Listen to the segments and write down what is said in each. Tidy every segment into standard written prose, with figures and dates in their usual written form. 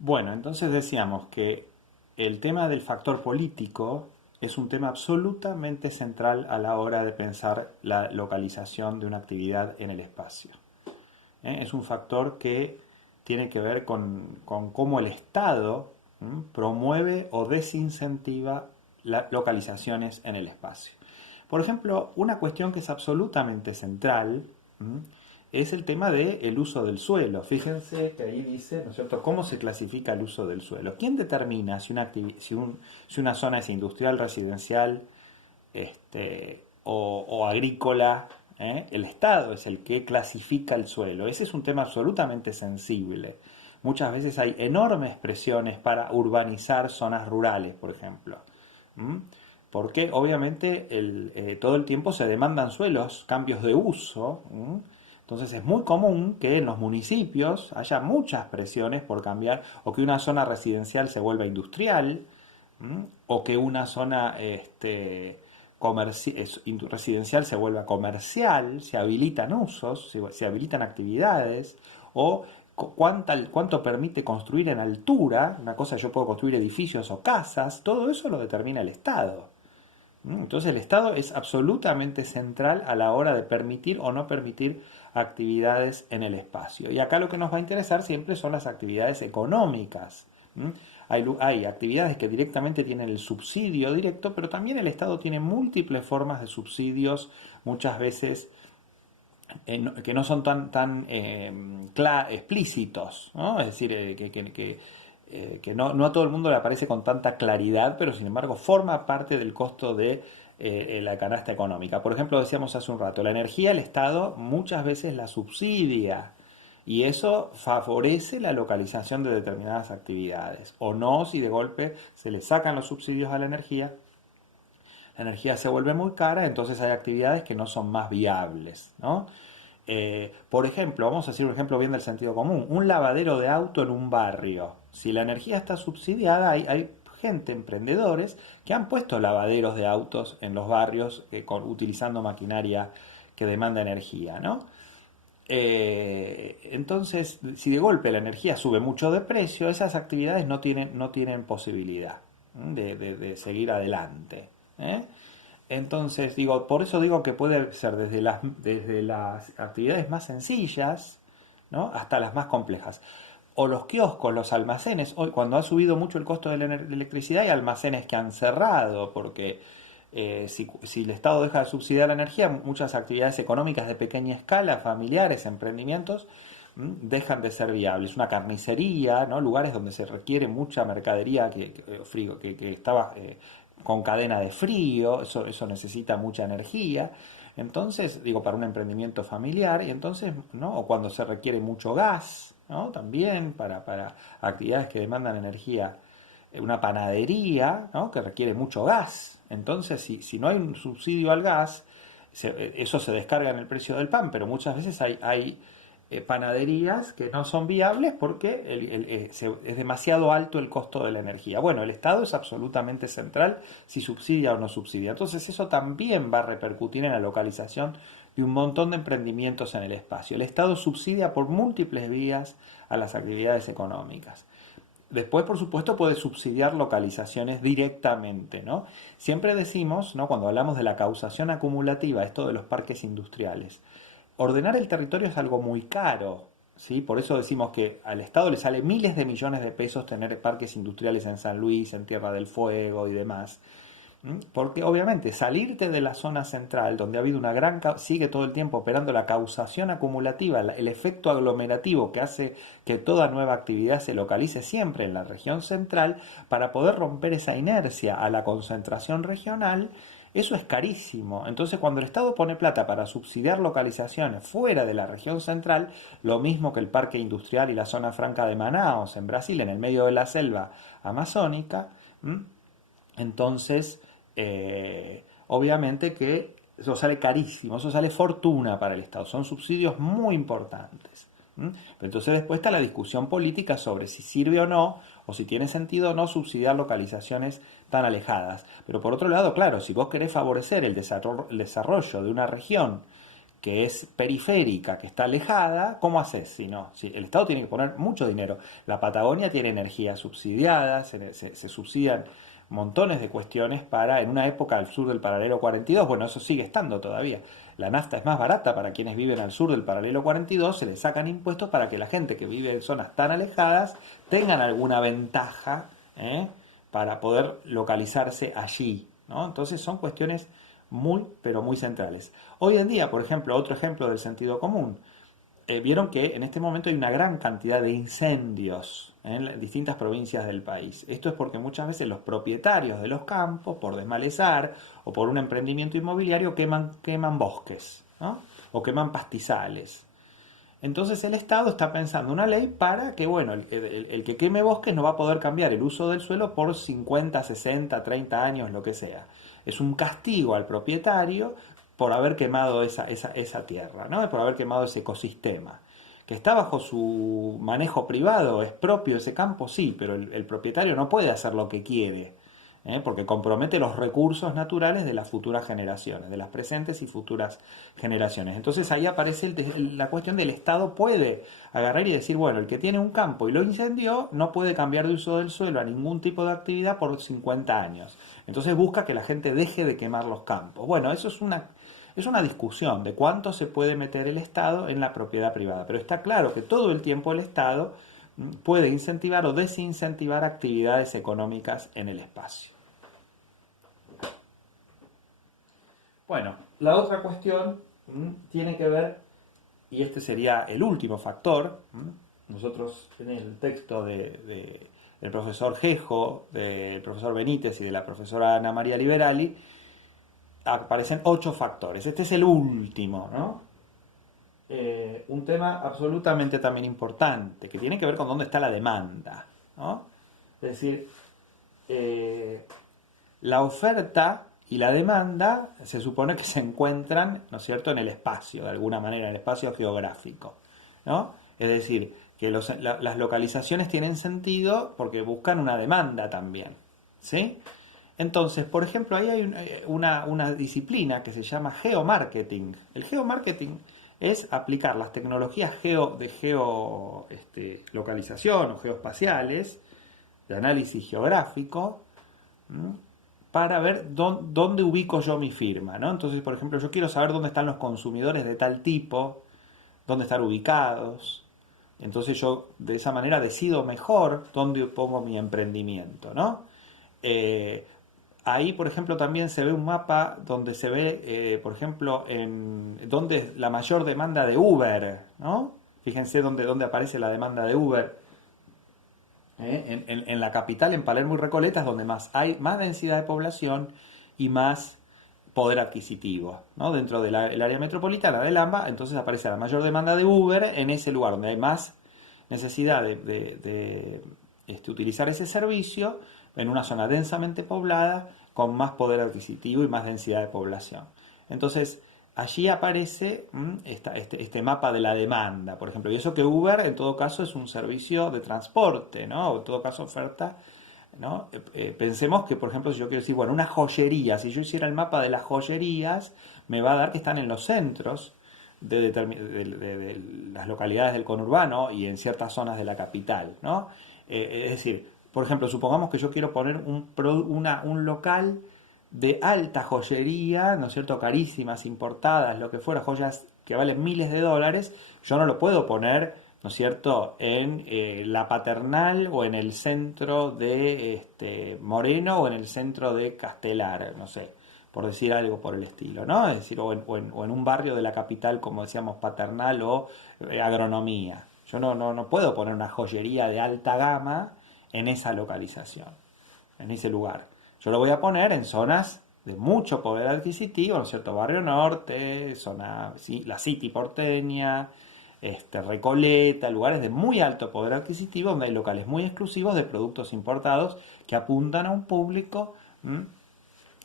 Bueno, entonces decíamos que el tema del factor político es un tema absolutamente central a la hora de pensar la localización de una actividad en el espacio. Es un factor que tiene que ver con cómo el Estado promueve o desincentiva las localizaciones en el espacio. Por ejemplo, una cuestión que es absolutamente central es el tema del uso del suelo. Fíjense que ahí dice, ¿no es cierto?, cómo se clasifica el uso del suelo. ¿Quién determina si una zona es industrial, residencial, o agrícola? El Estado es el que clasifica el suelo. Ese es un tema absolutamente sensible. Muchas veces hay enormes presiones para urbanizar zonas rurales, por ejemplo. ¿Mm? Porque obviamente todo el tiempo se demandan suelos, cambios de uso. Entonces es muy común que en los municipios haya muchas presiones por cambiar, o que una zona residencial se vuelva industrial, o que una zona residencial se vuelva comercial, se habilitan usos, se habilitan actividades, o cuánto permite construir en altura. Una cosa, yo puedo construir edificios o casas, todo eso lo determina el Estado. Entonces el Estado es absolutamente central a la hora de permitir o no permitir actividades en el espacio. Y acá lo que nos va a interesar siempre son las actividades económicas. Hay actividades que directamente tienen el subsidio directo, pero también el Estado tiene múltiples formas de subsidios, muchas veces que no son tan explícitos, ¿no? Es decir, que no a todo el mundo le aparece con tanta claridad, pero sin embargo forma parte del costo de la canasta económica. Por ejemplo, decíamos hace un rato, la energía el Estado muchas veces la subsidia y eso favorece la localización de determinadas actividades. O no, si de golpe se le sacan los subsidios a la energía se vuelve muy cara, entonces hay actividades que no son más viables, ¿no? Por ejemplo, vamos a decir un ejemplo bien del sentido común, un lavadero de auto en un barrio. Si la energía está subsidiada, hay gente, emprendedores, que han puesto lavaderos de autos en los barrios utilizando maquinaria que demanda energía, ¿no? Entonces, si de golpe la energía sube mucho de precio, esas actividades no tienen posibilidad de seguir adelante. ¿eh? Entonces, por eso digo que puede ser desde las actividades más sencillas, ¿no?, hasta las más complejas. O los kioscos, los almacenes. Hoy, cuando ha subido mucho el costo de la electricidad, hay almacenes que han cerrado porque si el Estado deja de subsidiar la energía, muchas actividades económicas de pequeña escala, familiares, emprendimientos, dejan de ser viables. Una carnicería, ¿no?, lugares donde se requiere mucha mercadería que estaba con cadena de frío, eso necesita mucha energía. Entonces, para un emprendimiento familiar, y entonces, ¿no? O cuando se requiere mucho gas, ¿no?, también para actividades que demandan energía, una panadería, ¿no?, que requiere mucho gas. Entonces, si no hay un subsidio al gas, eso se descarga en el precio del pan, pero muchas veces hay panaderías que no son viables porque es demasiado alto el costo de la energía. Bueno, el Estado es absolutamente central si subsidia o no subsidia. Entonces eso también va a repercutir en la localización de un montón de emprendimientos en el espacio. El Estado subsidia por múltiples vías a las actividades económicas. Después, por supuesto, puede subsidiar localizaciones directamente, ¿no? Siempre decimos, ¿no?, cuando hablamos de la causación acumulativa, esto de los parques industriales, ordenar el territorio es algo muy caro, ¿sí? Por eso decimos que al Estado le sale miles de millones de pesos tener parques industriales en San Luis, en Tierra del Fuego y demás. Porque obviamente salirte de la zona central, donde ha habido sigue todo el tiempo operando la causación acumulativa, el efecto aglomerativo que hace que toda nueva actividad se localice siempre en la región central, para poder romper esa inercia a la concentración regional, eso es carísimo. Entonces, cuando el Estado pone plata para subsidiar localizaciones fuera de la región central, lo mismo que el parque industrial y la zona franca de Manaos en Brasil, en el medio de la selva amazónica, entonces, obviamente que eso sale carísimo, eso sale fortuna para el Estado, son subsidios muy importantes. Pero entonces después está la discusión política sobre si sirve o no, o si tiene sentido o no subsidiar localizaciones tan alejadas. Pero por otro lado, claro, si vos querés favorecer el desarrollo de una región que es periférica, que está alejada, ¿cómo haces? Si no, si el Estado tiene que poner mucho dinero. La Patagonia tiene energía subsidiada, se subsidian montones de cuestiones para, en una época al sur del paralelo 42, bueno, eso sigue estando todavía. La nafta es más barata para quienes viven al sur del paralelo 42, se les sacan impuestos para que la gente que vive en zonas tan alejadas tengan alguna ventaja, para poder localizarse allí, ¿no? Entonces son cuestiones muy, pero muy centrales. Hoy en día, por ejemplo, otro ejemplo del sentido común, vieron que en este momento hay una gran cantidad de incendios en distintas provincias del país. Esto es porque muchas veces los propietarios de los campos, por desmalezar o por un emprendimiento inmobiliario, queman bosques, ¿no? O queman pastizales. Entonces el Estado está pensando una ley para que, bueno, el que queme bosques no va a poder cambiar el uso del suelo por 50, 60, 30 años, lo que sea. Es un castigo al propietario por haber quemado esa tierra, ¿no? Por haber quemado ese ecosistema. Que está bajo su manejo privado, es propio ese campo, sí, pero el propietario no puede hacer lo que quiere, porque compromete los recursos naturales de las futuras generaciones, de las presentes y futuras generaciones. Entonces ahí aparece la cuestión del Estado puede agarrar y decir, bueno, el que tiene un campo y lo incendió no puede cambiar de uso del suelo a ningún tipo de actividad por 50 años. Entonces busca que la gente deje de quemar los campos. Bueno, eso es una discusión de cuánto se puede meter el Estado en la propiedad privada, pero está claro que todo el tiempo el Estado puede incentivar o desincentivar actividades económicas en el espacio. Bueno, la otra cuestión tiene que ver, y este sería el último factor. Nosotros en el texto del profesor Gejo, del profesor Benítez y de la profesora Ana María Liberali, aparecen 8 factores. Este es el último, ¿no? Un tema absolutamente también importante, que tiene que ver con dónde está la demanda, ¿no? Es decir, la oferta y la demanda se supone que se encuentran, ¿no es cierto?, en el espacio, de alguna manera, en el espacio geográfico, ¿no? Es decir, que las localizaciones tienen sentido porque buscan una demanda también, ¿sí? Entonces, por ejemplo, ahí hay una disciplina que se llama geomarketing. El geomarketing es aplicar las tecnologías de geolocalización o geoespaciales, de análisis geográfico, para ver dónde ubico yo mi firma, ¿no? Entonces, por ejemplo, yo quiero saber dónde están los consumidores de tal tipo, dónde están ubicados. Entonces yo de esa manera decido mejor dónde pongo mi emprendimiento, ¿no? Ahí, por ejemplo, también se ve un mapa donde se ve, por ejemplo, dónde es la mayor demanda de Uber, ¿no? Fíjense dónde aparece la demanda de Uber. En la capital, en Palermo y Recoleta, es donde hay más densidad de población y más poder adquisitivo, ¿no? Dentro del área metropolitana del AMBA, entonces aparece la mayor demanda de Uber en ese lugar donde hay más necesidad de utilizar ese servicio en una zona densamente poblada con más poder adquisitivo y más densidad de población. Entonces, allí aparece este mapa de la demanda, por ejemplo. Y eso que Uber, en todo caso, es un servicio de transporte, ¿no? O en todo caso, oferta, ¿no? Pensemos que, por ejemplo, si yo quiero decir, bueno, una joyería, si yo hiciera el mapa de las joyerías, me va a dar que están en los centros de las localidades del conurbano y en ciertas zonas de la capital, ¿no? Es decir, por ejemplo, supongamos que yo quiero poner un local de alta joyería, ¿no es cierto?, carísimas, importadas, lo que fuera, joyas que valen miles de dólares, yo no lo puedo poner, ¿no es cierto?, en La Paternal o en el centro de Moreno o en el centro de Castelar, no sé, por decir algo por el estilo, ¿no? Es decir, o en un barrio de la capital, como decíamos, Paternal o Agronomía. Yo no puedo poner una joyería de alta gama en esa localización, en ese lugar. Yo lo voy a poner en zonas de mucho poder adquisitivo, ¿no es cierto? Barrio Norte, la City porteña, Recoleta, lugares de muy alto poder adquisitivo, donde hay locales muy exclusivos de productos importados que apuntan a un público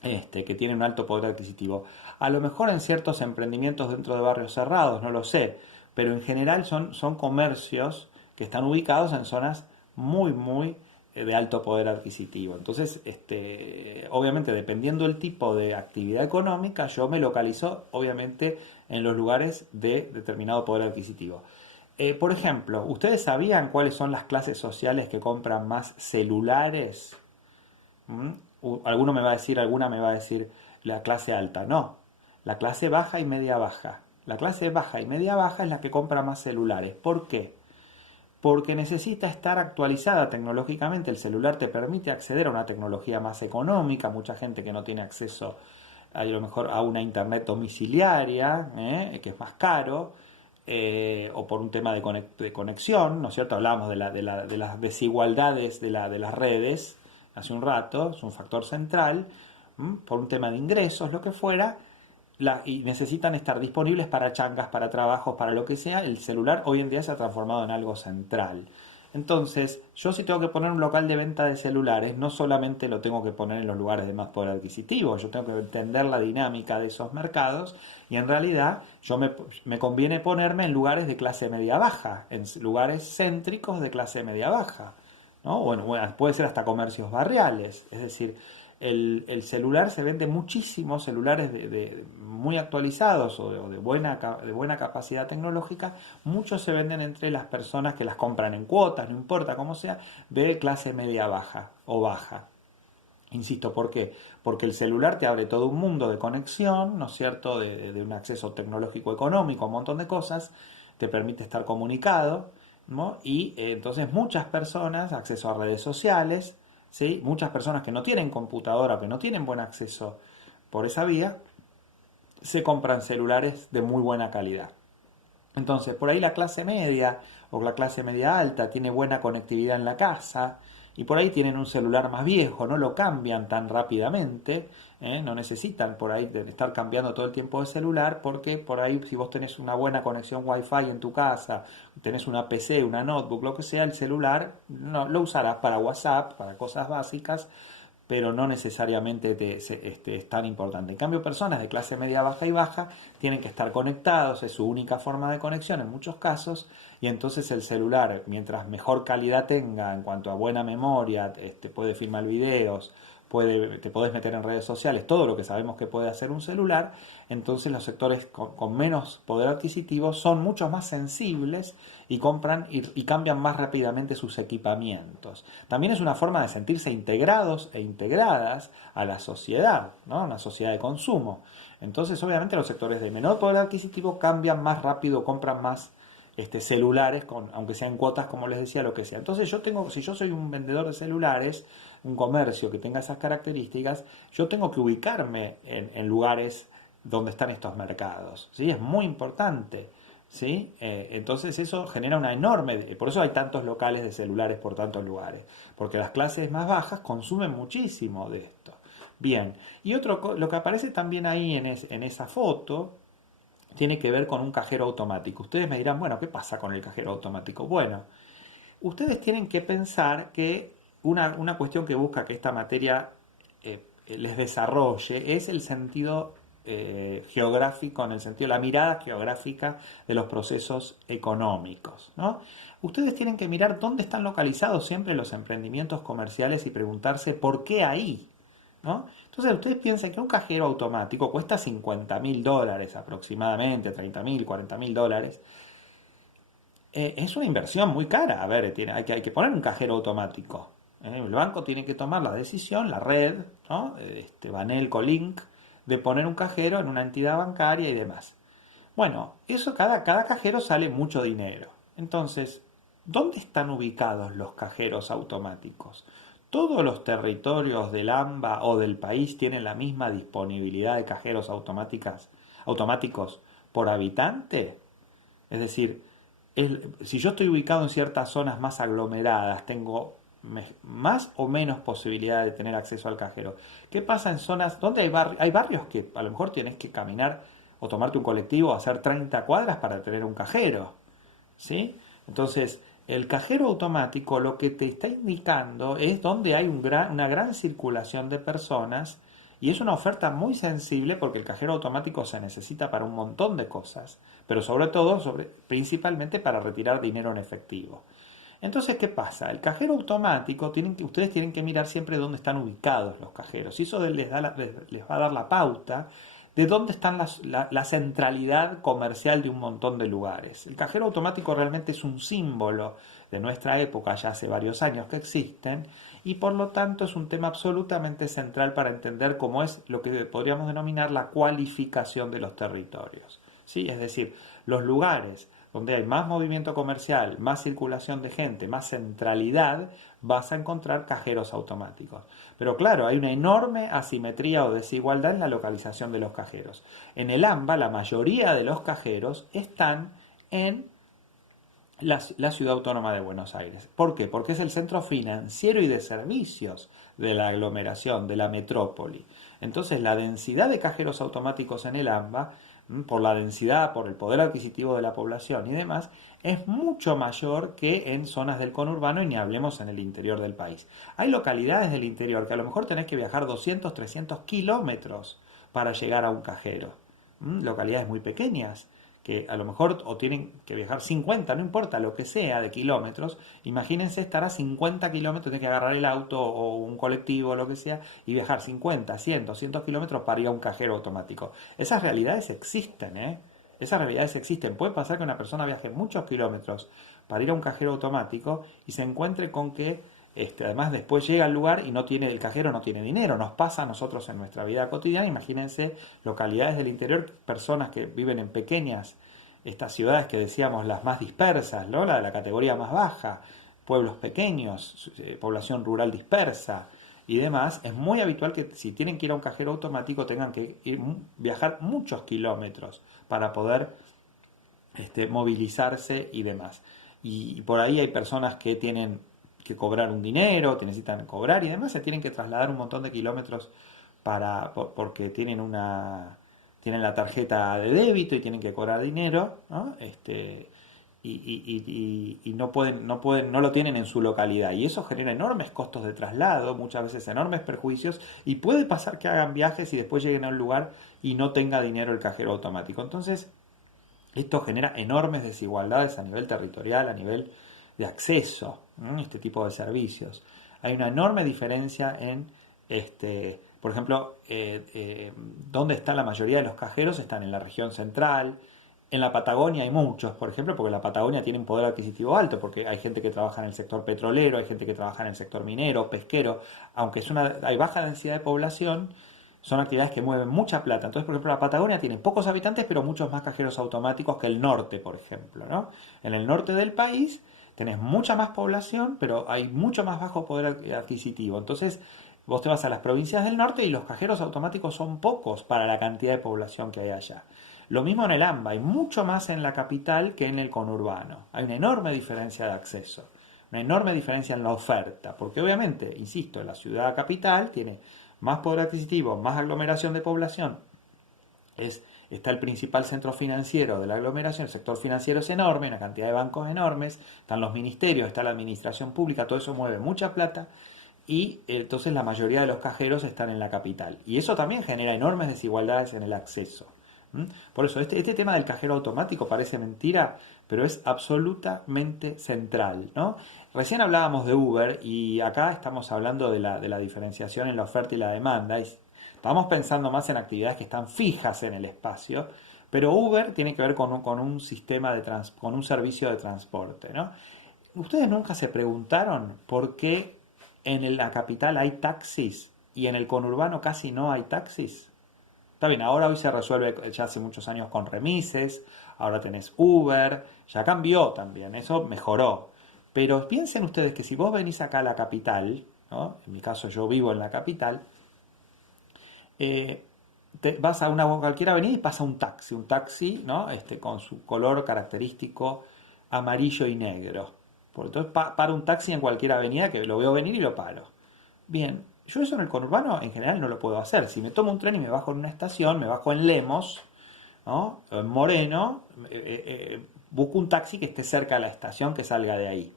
que tiene un alto poder adquisitivo. A lo mejor en ciertos emprendimientos dentro de barrios cerrados, no lo sé, pero en general son comercios que están ubicados en zonas muy, muy de alto poder adquisitivo. Entonces, obviamente, dependiendo del tipo de actividad económica, yo me localizo, obviamente, en los lugares de determinado poder adquisitivo. Por ejemplo, ¿ustedes sabían cuáles son las clases sociales que compran más celulares? ¿Mm? Alguno me va a decir, alguna me va a decir la clase alta. No, la clase baja y media baja. La clase baja y media baja es la que compra más celulares. ¿Por qué? Porque necesita estar actualizada tecnológicamente. El celular te permite acceder a una tecnología más económica. Mucha gente que no tiene acceso a lo mejor a una internet domiciliaria, que es más caro, o por un tema de conexión, ¿no es cierto? Hablábamos de las desigualdades de las redes hace un rato, es un factor central, por un tema de ingresos, lo que fuera, y necesitan estar disponibles para changas, para trabajos, para lo que sea. El celular hoy en día se ha transformado en algo central. Entonces, yo si tengo que poner un local de venta de celulares, no solamente lo tengo que poner en los lugares de más poder adquisitivo, yo tengo que entender la dinámica de esos mercados y en realidad me conviene ponerme en lugares de clase media baja, en lugares céntricos de clase media baja, ¿no? Bueno, puede ser hasta comercios barriales, es decir, el celular se vende muchísimos celulares muy actualizados o de buena capacidad tecnológica, muchos se venden entre las personas que las compran en cuotas, no importa cómo sea, de clase media baja o baja. Insisto, ¿por qué? Porque el celular te abre todo un mundo de conexión, ¿no es cierto?, de un acceso tecnológico económico, un montón de cosas, te permite estar comunicado, ¿no? Y entonces muchas personas, acceso a redes sociales, ¿sí? Muchas personas que no tienen computadora, que no tienen buen acceso por esa vía, se compran celulares de muy buena calidad. Entonces, por ahí la clase media o la clase media alta tiene buena conectividad en la casa y por ahí tienen un celular más viejo, no lo cambian tan rápidamente, no necesitan por ahí de estar cambiando todo el tiempo de celular porque por ahí si vos tenés una buena conexión Wi-Fi en tu casa, tenés una PC, una notebook, lo que sea, el celular no, lo usarás para WhatsApp, para cosas básicas, pero no necesariamente es tan importante. En cambio, personas de clase media, baja y baja tienen que estar conectados, es su única forma de conexión en muchos casos, y entonces el celular, mientras mejor calidad tenga en cuanto a buena memoria, puede filmar videos, te podés meter en redes sociales, todo lo que sabemos que puede hacer un celular, entonces los sectores con menos poder adquisitivo son mucho más sensibles y compran y cambian más rápidamente sus equipamientos. También es una forma de sentirse integrados e integradas a la sociedad, ¿no? Una sociedad de consumo. Entonces, obviamente, los sectores de menor poder adquisitivo cambian más rápido, compran más celulares, aunque sean cuotas, como les decía, lo que sea. Entonces, si yo soy un vendedor de celulares, un comercio que tenga esas características, yo tengo que ubicarme en lugares donde están estos mercados, ¿sí? Es muy importante. ¿Sí? Entonces eso genera una enorme, por eso hay tantos locales de celulares por tantos lugares, porque las clases más bajas consumen muchísimo de esto. Bien, y lo que aparece también ahí en esa foto tiene que ver con un cajero automático. Ustedes me dirán, bueno, ¿qué pasa con el cajero automático? Bueno, ustedes tienen que pensar que una cuestión que busca que esta materia les desarrolle es el sentido geográfico, en el sentido de la mirada geográfica de los procesos económicos, ¿no? Ustedes tienen que mirar dónde están localizados siempre los emprendimientos comerciales y preguntarse por qué ahí, ¿no? Entonces ustedes piensan que un cajero automático cuesta $50.000 aproximadamente, $30.000, $40.000. Es una inversión muy cara. A ver, hay que poner un cajero automático. El banco tiene que tomar la decisión, la red, ¿no? Banelco Link, de poner un cajero en una entidad bancaria y demás. Bueno, eso cada cajero sale mucho dinero. Entonces, ¿dónde están ubicados los cajeros automáticos? ¿Todos los territorios del AMBA o del país tienen la misma disponibilidad de cajeros automáticos por habitante? Es decir, si yo estoy ubicado en ciertas zonas más aglomeradas, tengo más o menos posibilidad de tener acceso al cajero. ¿Qué pasa en zonas donde hay barrios que a lo mejor tienes que caminar o tomarte un colectivo o hacer 30 cuadras para tener un cajero? ¿Sí? Entonces, el cajero automático lo que te está indicando es donde hay una gran circulación de personas y es una oferta muy sensible porque el cajero automático se necesita para un montón de cosas, pero sobre todo, principalmente para retirar dinero en efectivo. Entonces, ¿qué pasa? El cajero automático, ustedes tienen que mirar siempre dónde están ubicados los cajeros. Y eso les va a dar la pauta de dónde está la centralidad comercial de un montón de lugares. El cajero automático realmente es un símbolo de nuestra época, ya hace varios años que existen, y por lo tanto es un tema absolutamente central para entender cómo es lo que podríamos denominar la cualificación de los territorios. ¿Sí? Es decir, los lugares donde hay más movimiento comercial, más circulación de gente, más centralidad, vas a encontrar cajeros automáticos. Pero claro, hay una enorme asimetría o desigualdad en la localización de los cajeros. En el AMBA, la mayoría de los cajeros están en la Ciudad Autónoma de Buenos Aires. ¿Por qué? Porque es el centro financiero y de servicios de la aglomeración, de la metrópoli. Entonces, la densidad de cajeros automáticos en el AMBA, por la densidad, por el poder adquisitivo de la población y demás, es mucho mayor que en zonas del conurbano y ni hablemos en el interior del país. Hay localidades del interior que a lo mejor tenés que viajar 200, 300 kilómetros para llegar a un cajero. Localidades muy pequeñas que a lo mejor o tienen que viajar 50, no importa lo que sea de kilómetros, imagínense estar a 50 kilómetros, tienen que agarrar el auto o un colectivo o lo que sea y viajar 50, 100, 200 kilómetros para ir a un cajero automático. Esas realidades existen, ¿eh? Esas realidades existen. Puede pasar que una persona viaje muchos kilómetros para ir a un cajero automático y se encuentre con que además después llega al lugar y el cajero no tiene dinero. Nos pasa a nosotros en nuestra vida cotidiana. Imagínense localidades del interior, personas que viven en pequeñas, estas ciudades que decíamos las más dispersas, ¿no? La de la categoría más baja, pueblos pequeños, población rural dispersa y demás. Es muy habitual que si tienen que ir a un cajero automático tengan que viajar muchos kilómetros para poder movilizarse y demás. Y por ahí hay personas que tienen que cobrar un dinero, que necesitan cobrar y demás, se tienen que trasladar un montón de kilómetros porque tienen la tarjeta de débito y tienen que cobrar dinero, ¿no? Y no lo tienen en su localidad. Y eso genera enormes costos de traslado, muchas veces enormes perjuicios, y puede pasar que hagan viajes y después lleguen a un lugar y no tenga dinero el cajero automático. Entonces, esto genera enormes desigualdades a nivel territorial, a nivel de acceso a este tipo de servicios. Hay una enorme diferencia en, por ejemplo, dónde está la mayoría de los cajeros. Están en la región central. En la Patagonia hay muchos, por ejemplo, porque la Patagonia tiene un poder adquisitivo alto, porque hay gente que trabaja en el sector petrolero, hay gente que trabaja en el sector minero, pesquero. Aunque hay baja densidad de población, son actividades que mueven mucha plata. Entonces, por ejemplo, la Patagonia tiene pocos habitantes, pero muchos más cajeros automáticos que el norte, por ejemplo, ¿no? En el norte del país tenés mucha más población, pero hay mucho más bajo poder adquisitivo. Entonces, vos te vas a las provincias del norte y los cajeros automáticos son pocos para la cantidad de población que hay allá. Lo mismo en el AMBA, hay mucho más en la capital que en el conurbano. Hay una enorme diferencia de acceso, una enorme diferencia en la oferta, porque obviamente, insisto, la ciudad capital tiene más poder adquisitivo, más aglomeración de población, está el principal centro financiero de la aglomeración, el sector financiero es enorme, una cantidad de bancos enormes, están los ministerios, está la administración pública, todo eso mueve mucha plata y entonces la mayoría de los cajeros están en la capital. Y eso también genera enormes desigualdades en el acceso. Por eso, este tema del cajero automático parece mentira, pero es absolutamente central, ¿no? Recién hablábamos de Uber y acá estamos hablando de la diferenciación en la oferta y la demanda. Estamos pensando más en actividades que están fijas en el espacio, pero Uber tiene que ver con un sistema con un servicio de transporte, ¿no? ¿Ustedes nunca se preguntaron por qué en la capital hay taxis y en el conurbano casi no hay taxis? Está bien, ahora hoy se resuelve ya hace muchos años con remises, ahora tenés Uber, ya cambió también, eso mejoró. Pero piensen ustedes que si vos venís acá a la capital, ¿no? En mi caso yo vivo en la capital, vas a cualquier avenida y pasa un taxi, ¿no? Con su color característico amarillo y negro. Entonces para un taxi en cualquier avenida que lo veo venir y lo paro. Bien, yo eso en el conurbano en general no lo puedo hacer. Si me tomo un tren y me bajo en una estación, me bajo en Lemos, ¿no? En Moreno, busco un taxi que esté cerca de la estación, que salga de ahí.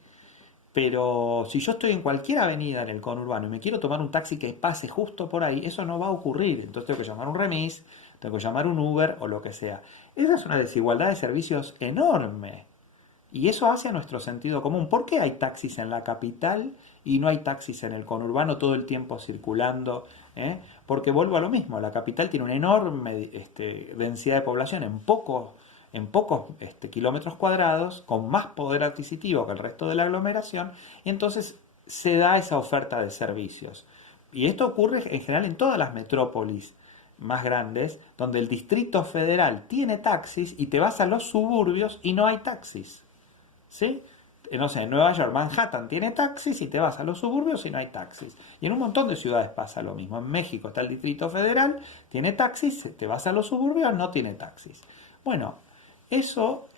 Pero si yo estoy en cualquier avenida en el conurbano y me quiero tomar un taxi que pase justo por ahí, eso no va a ocurrir. Entonces tengo que llamar un remis, tengo que llamar un Uber o lo que sea. Esa es una desigualdad de servicios enorme. Y eso hace a nuestro sentido común. ¿Por qué hay taxis en la capital y no hay taxis en el conurbano todo el tiempo circulando? ¿Eh? Porque vuelvo a lo mismo, la capital tiene una enorme densidad de población en pocos kilómetros cuadrados, con más poder adquisitivo que el resto de la aglomeración, y entonces se da esa oferta de servicios. Y esto ocurre en general en todas las metrópolis más grandes, donde el Distrito Federal tiene taxis y te vas a los suburbios y no hay taxis. ¿Sí? No sé, en Nueva York, Manhattan tiene taxis y te vas a los suburbios y no hay taxis. Y en un montón de ciudades pasa lo mismo. En México está el Distrito Federal, tiene taxis, te vas a los suburbios, no tiene taxis. Bueno, eso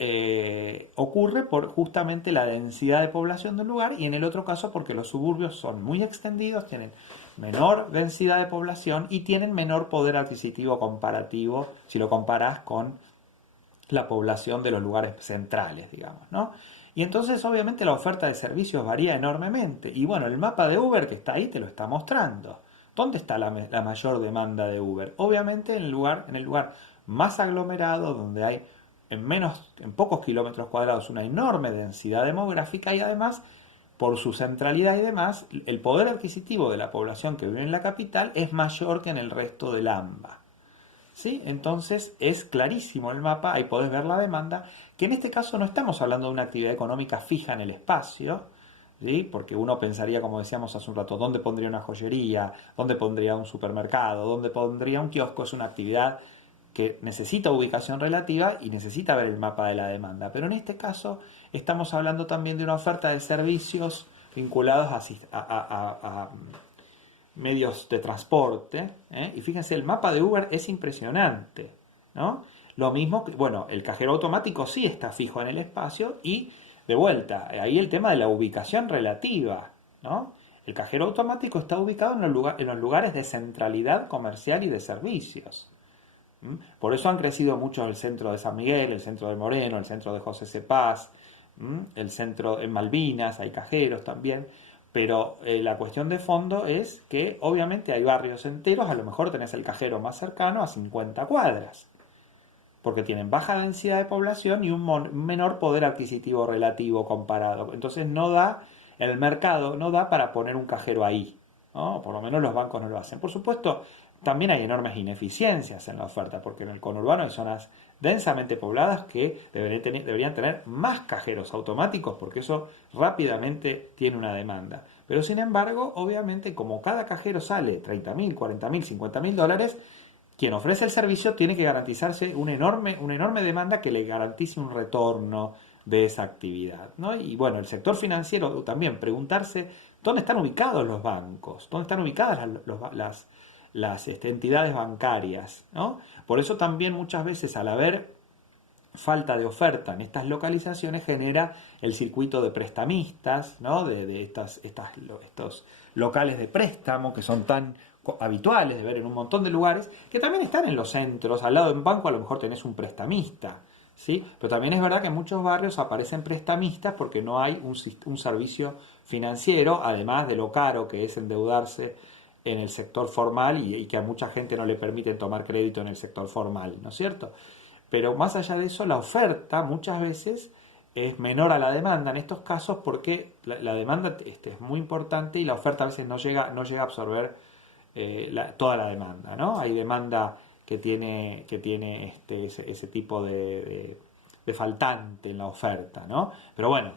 ocurre por justamente la densidad de población del lugar y en el otro caso porque los suburbios son muy extendidos, tienen menor densidad de población y tienen menor poder adquisitivo comparativo si lo comparas con la población de los lugares centrales, digamos, ¿no? Y entonces obviamente la oferta de servicios varía enormemente. Y bueno, el mapa de Uber que está ahí te lo está mostrando. ¿Dónde está la mayor demanda de Uber? Obviamente en el lugar más aglomerado, donde hay en pocos kilómetros cuadrados una enorme densidad demográfica y además, por su centralidad y demás, el poder adquisitivo de la población que vive en la capital es mayor que en el resto del AMBA. ¿Sí? Entonces es clarísimo el mapa, ahí podés ver la demanda, que en este caso no estamos hablando de una actividad económica fija en el espacio, ¿sí? Porque uno pensaría, como decíamos hace un rato, ¿dónde pondría una joyería? ¿Dónde pondría un supermercado? ¿Dónde pondría un kiosco? Es una actividad que necesita ubicación relativa y necesita ver el mapa de la demanda. Pero en este caso estamos hablando también de una oferta de servicios vinculados a medios de transporte, ¿eh? Y fíjense, el mapa de Uber es impresionante, ¿no? Lo mismo que, bueno, el cajero automático sí está fijo en el espacio y, de vuelta, ahí el tema de la ubicación relativa, ¿no? El cajero automático está ubicado en los lugares de centralidad comercial y de servicios. Por eso han crecido mucho el centro de San Miguel, el centro de Moreno, el centro de José Cepaz, el centro en Malvinas, hay cajeros también, pero la cuestión de fondo es que obviamente hay barrios enteros, a lo mejor tenés el cajero más cercano a 50 cuadras, porque tienen baja densidad de población y un menor poder adquisitivo relativo comparado. Entonces el mercado no da para poner un cajero ahí, ¿no? Por lo menos los bancos no lo hacen. Por supuesto, también hay enormes ineficiencias en la oferta, porque en el conurbano hay zonas densamente pobladas que deberían tener más cajeros automáticos, porque eso rápidamente tiene una demanda. Pero sin embargo, obviamente, como cada cajero sale 30.000, 40.000, 50.000 dólares, quien ofrece el servicio tiene que garantizarse una enorme demanda que le garantice un retorno de esa actividad, ¿no? Y bueno, el sector financiero también, preguntarse dónde están ubicados los bancos, dónde están ubicadas las entidades bancarias, ¿no? Por eso también muchas veces al haber falta de oferta en estas localizaciones genera el circuito de prestamistas, ¿no? de estos locales de préstamo que son tan habituales de ver en un montón de lugares, que también están en los centros, al lado de un banco a lo mejor tenés un prestamista, ¿sí? Pero también es verdad que en muchos barrios aparecen prestamistas porque no hay un servicio financiero, además de lo caro que es endeudarse en el sector formal y que a mucha gente no le permiten tomar crédito en el sector formal, ¿no es cierto? Pero más allá de eso, la oferta muchas veces es menor a la demanda en estos casos porque la demanda es muy importante y la oferta a veces no llega a absorber toda la demanda, ¿no? Hay demanda que tiene ese tipo de faltante en la oferta, ¿no? Pero bueno,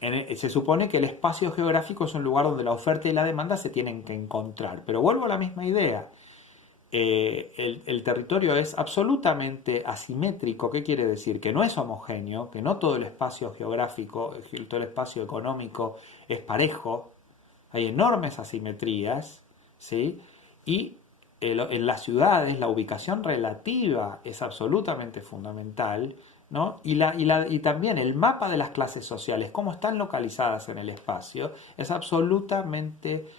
se supone que el espacio geográfico es un lugar donde la oferta y la demanda se tienen que encontrar. Pero vuelvo a la misma idea. El territorio es absolutamente asimétrico. ¿Qué quiere decir? Que no es homogéneo, que no todo el espacio geográfico, todo el espacio económico es parejo. Hay enormes asimetrías, ¿sí? Y en las ciudades la ubicación relativa es absolutamente fundamental, ¿no? Y también el mapa de las clases sociales, cómo están localizadas en el espacio, es absolutamente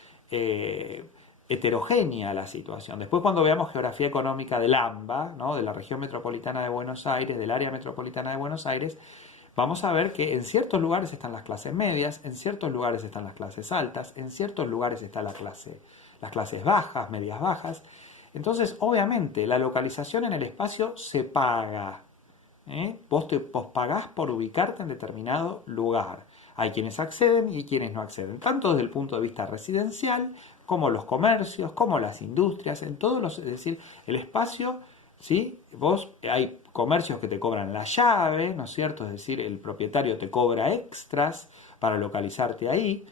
heterogénea la situación. Después cuando veamos geografía económica del AMBA, ¿no? De la región metropolitana de Buenos Aires, del área metropolitana de Buenos Aires, vamos a ver que en ciertos lugares están las clases medias, en ciertos lugares están las clases altas, en ciertos lugares está las clases bajas, medias bajas. Entonces, obviamente, la localización en el espacio se paga. Vos pagás por ubicarte en determinado lugar. Hay quienes acceden y quienes no acceden, tanto desde el punto de vista residencial, como los comercios, como las industrias, es decir, el espacio, ¿sí? Hay comercios que te cobran la llave, ¿no es cierto? Es decir, el propietario te cobra extras para localizarte ahí.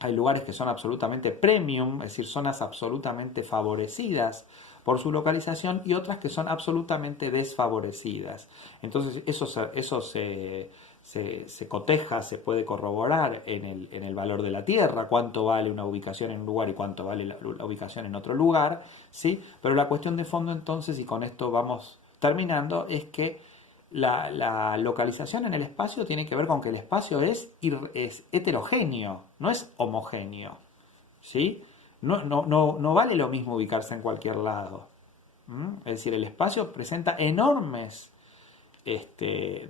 Hay lugares que son absolutamente premium, es decir, zonas absolutamente favorecidas por su localización y otras que son absolutamente desfavorecidas. Entonces eso se coteja, se puede corroborar en el valor de la tierra, cuánto vale una ubicación en un lugar y cuánto vale la ubicación en otro lugar, ¿sí? Pero la cuestión de fondo entonces, y con esto vamos terminando, es que la localización en el espacio tiene que ver con que el espacio es heterogéneo, no es homogéneo, ¿sí? No vale lo mismo ubicarse en cualquier lado. Es decir, el espacio presenta enormes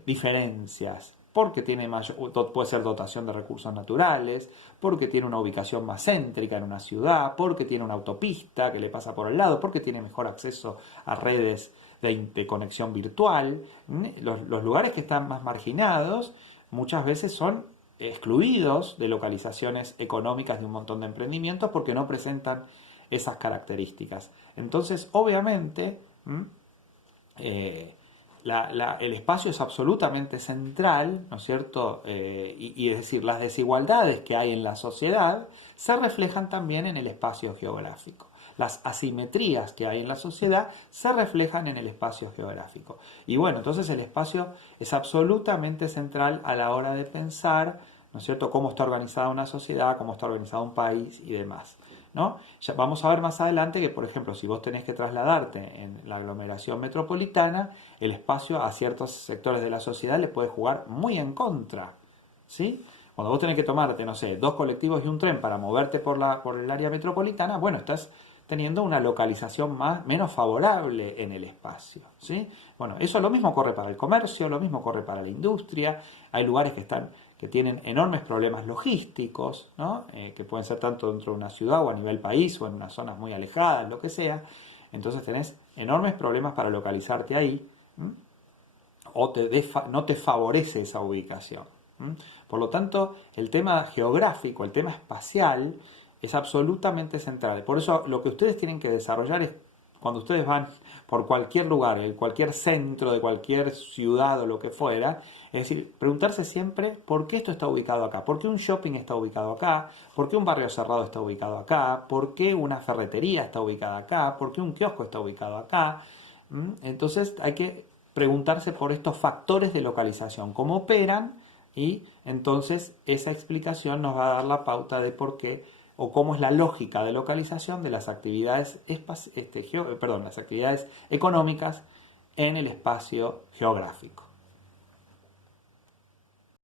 diferencias, porque tiene puede ser dotación de recursos naturales, porque tiene una ubicación más céntrica en una ciudad, porque tiene una autopista que le pasa por el lado, porque tiene mejor acceso a redes de conexión virtual. Los lugares que están más marginados muchas veces son excluidos de localizaciones económicas de un montón de emprendimientos porque no presentan esas características. Entonces, obviamente, el espacio es absolutamente central, ¿no es cierto? Y es decir, las desigualdades que hay en la sociedad se reflejan también en el espacio geográfico. Las asimetrías que hay en la sociedad se reflejan en el espacio geográfico. Y bueno, entonces el espacio es absolutamente central a la hora de pensar, ¿no es cierto?, cómo está organizada una sociedad, cómo está organizado un país y demás, ¿no? Ya vamos a ver más adelante que, por ejemplo, si vos tenés que trasladarte en la aglomeración metropolitana, el espacio a ciertos sectores de la sociedad le puede jugar muy en contra, ¿sí? Cuando vos tenés que tomarte, no sé, 2 colectivos y un tren para moverte por el área metropolitana, bueno, estás teniendo una localización menos favorable en el espacio, ¿sí? Bueno, eso lo mismo corre para el comercio, lo mismo corre para la industria. Hay lugares que tienen enormes problemas logísticos, ¿no? Que pueden ser tanto dentro de una ciudad o a nivel país o en unas zonas muy alejadas, lo que sea. Entonces tenés enormes problemas para localizarte ahí, o no te favorece esa ubicación. Por lo tanto, el tema geográfico, el tema espacial, es absolutamente central. Por eso lo que ustedes tienen que desarrollar es, cuando ustedes van por cualquier lugar, en cualquier centro de cualquier ciudad o lo que fuera, es decir, preguntarse siempre por qué esto está ubicado acá, por qué un shopping está ubicado acá, por qué un barrio cerrado está ubicado acá, por qué una ferretería está ubicada acá, por qué un kiosco está ubicado acá. Entonces hay que preguntarse por estos factores de localización, cómo operan, y entonces esa explicación nos va a dar la pauta de por qué o cómo es la lógica de localización de las actividades, las actividades económicas en el espacio geográfico.